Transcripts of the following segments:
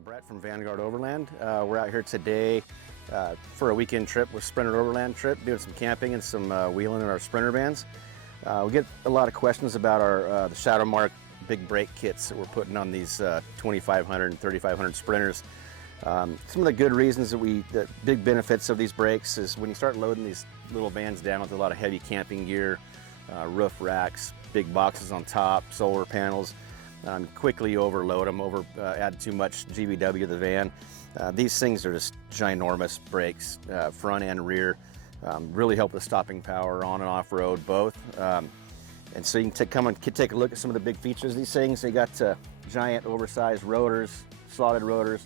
I'm Brett from Vangard Overland. We're out here today for a weekend trip with Sprinter Overland Trip, doing some camping and some wheeling in our Sprinter vans. We get a lot of questions about our the Shadowmarq Big Brake Kits that we're putting on these 2500 and 3500 Sprinters. Some of the good reasons that the big benefits of these brakes is when you start loading these little vans down with a lot of heavy camping gear, roof racks, big boxes on top, solar panels, quickly overload them, add too much GVW to the van. These things are just ginormous brakes, front and rear, really help with stopping power on and off road both. And so you can come and take a look at some of the big features of these things. They got giant oversized rotors, slotted rotors,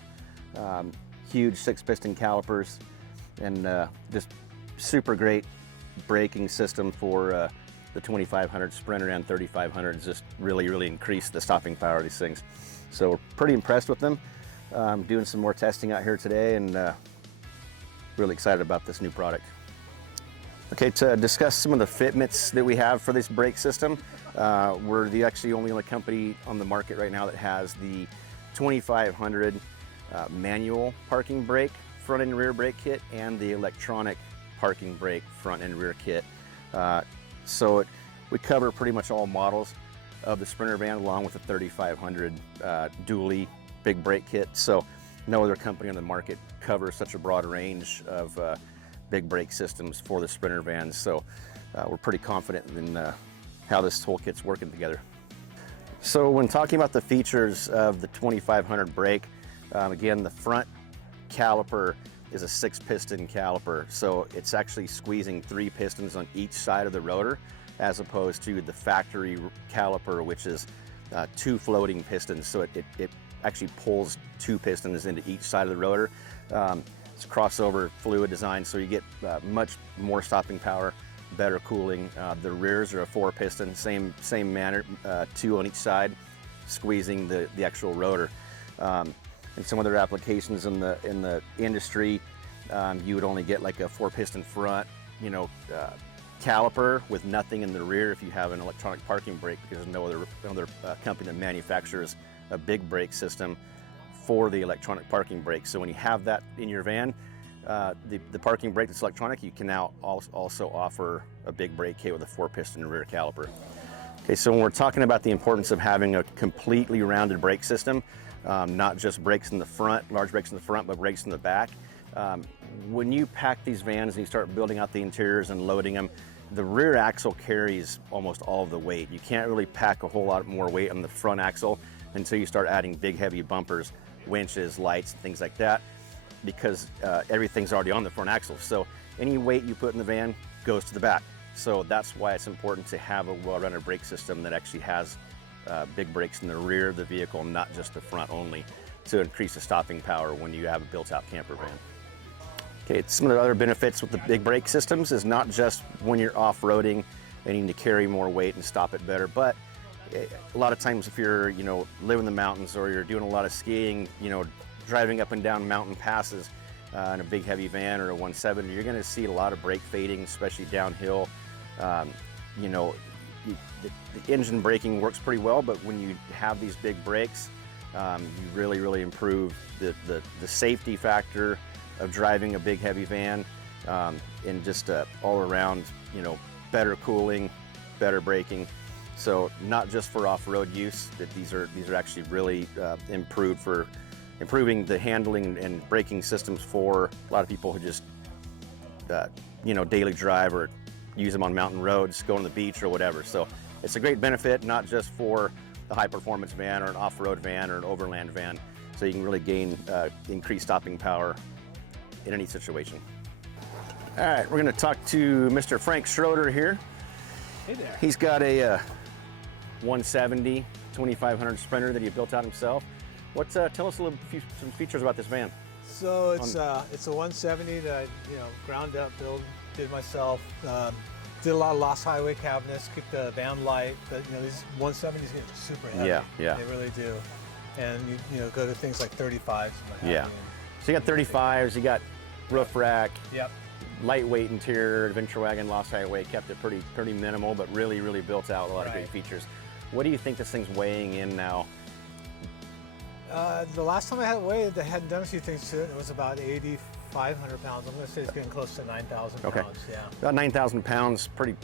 huge 6-piston calipers, and just super great braking system for the 2500 Sprinter and 3500s. Just really increase the stopping power of these things. So we're pretty impressed with them. Doing some more testing out here today, and really excited about this new product. Okay, to discuss some of the fitments that we have for this brake system, we're the actually only company on the market right now that has the 2500 manual parking brake front and rear brake kit and the electronic parking brake front and rear kit. We cover pretty much all models of the Sprinter van along with the 3500 dually big brake kit. So no other company on the market covers such a broad range of big brake systems for the Sprinter vans. So we're pretty confident in how this whole kit's working together. So when talking about the features of the 2500 brake, again, the front caliper is a 6-piston caliper. So it's actually squeezing 3 pistons on each side of the rotor, as opposed to the factory caliper, which is 2 floating pistons. So it actually pulls 2 pistons into each side of the rotor. It's crossover fluid design, so you get much more stopping power, better cooling. The rears are a 4-piston, same manner, 2 on each side, squeezing the actual rotor. And some other applications in the industry, you would only get like a 4-piston front, caliper with nothing in the rear if you have an electronic parking brake, because there's no other company that manufactures a big brake system for the electronic parking brake. So when you have that in your van, the parking brake that's electronic, you can now also offer a big brake kit with a 4-piston rear caliper. Okay, so when we're talking about the importance of having a completely rounded brake system, not just brakes in the front, large brakes in the front, but brakes in the back. When you pack these vans and you start building out the interiors and loading them, the rear axle carries almost all of the weight. You can't really pack a whole lot more weight on the front axle until you start adding big heavy bumpers, winches, lights, and things like that, because everything's already on the front axle. So any weight you put in the van goes to the back. So that's why it's important to have a well-rounded brake system that actually has big brakes in the rear of the vehicle, not just the front only, to increase the stopping power when you have a built-out camper van. Okay, some of the other benefits with the big brake systems is not just when you're off-roading and needing to carry more weight and stop it better, but a lot of times if you're, live in the mountains or you're doing a lot of skiing, driving up and down mountain passes in a big heavy van or a 170, you're going to see a lot of brake fading, especially downhill. The engine braking works pretty well, but when you have these big brakes, you really improve the safety factor of driving a big heavy van, and just all around, better cooling, better braking. So not just for off-road use, that these are actually really improved for improving the handling and braking systems for a lot of people who just daily drive or use them on mountain roads, go on the beach or whatever. So it's a great benefit, not just for the high performance van or an off-road van or an overland van. So you can really gain increased stopping power in any situation. All right, we're gonna talk to Mr. Frank Schroeder here. Hey there. He's got a 170 2500 Sprinter that he built out himself. Tell us some features about this van. So it's a 170 that I ground up, did myself. Did a lot of lost highway cabinets, keep the van light. But these 170s get super heavy. Yeah. They really do. And you go to things like 35s. Yeah. So you got 35s, you got roof rack. Yep. Lightweight interior, adventure wagon, lost highway, kept it pretty minimal, but really built out a lot of great features. What do you think this thing's weighing in now? The last time I had it weighed, they hadn't done a few things to it. It was about 8,500 pounds. I'm going to say it's getting close to 9,000 pounds. Okay. Yeah. About 9,000 pounds, pretty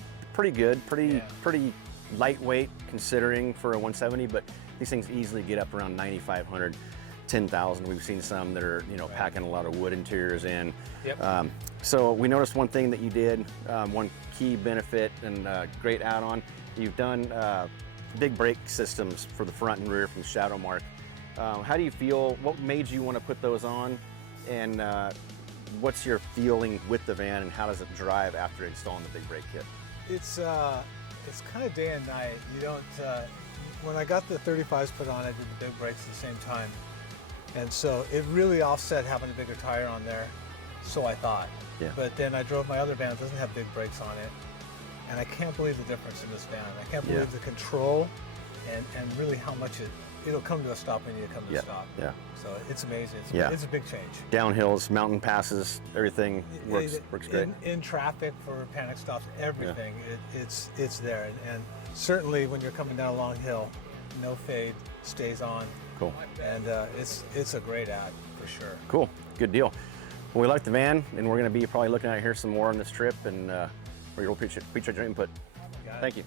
good, pretty lightweight considering for a 170, but these things easily get up around 9,500, 10,000. We've seen some that are, packing a lot of wood interiors in. Yep. So we noticed one thing that you did, one key benefit and great add-on. You've done big brake systems for the front and rear from Shadowmarq. How do you feel? What made you want to put those on? And what's your feeling with the van, and how does it drive after installing the big brake kit? It's kind of day and night. You don't. When I got the 35s put on, I did the big brakes at the same time, and so it really offset having a bigger tire on there. So I thought. Yeah. But then I drove my other van. It doesn't have big brakes on it, and I can't believe the difference in this van. I can't believe the control, and really how much it'll come to a stop when you come to a stop. Yeah. So it's amazing. It's a big change. Downhills, mountain passes, everything works great. In traffic for panic stops, everything, it's there. And certainly when you're coming down a long hill, no fade, stays on. Cool. And it's a great ad for sure. Cool, good deal. Well, we like the van, and we're going to be probably looking at it here some more on this trip, and we appreciate your input. Thank you.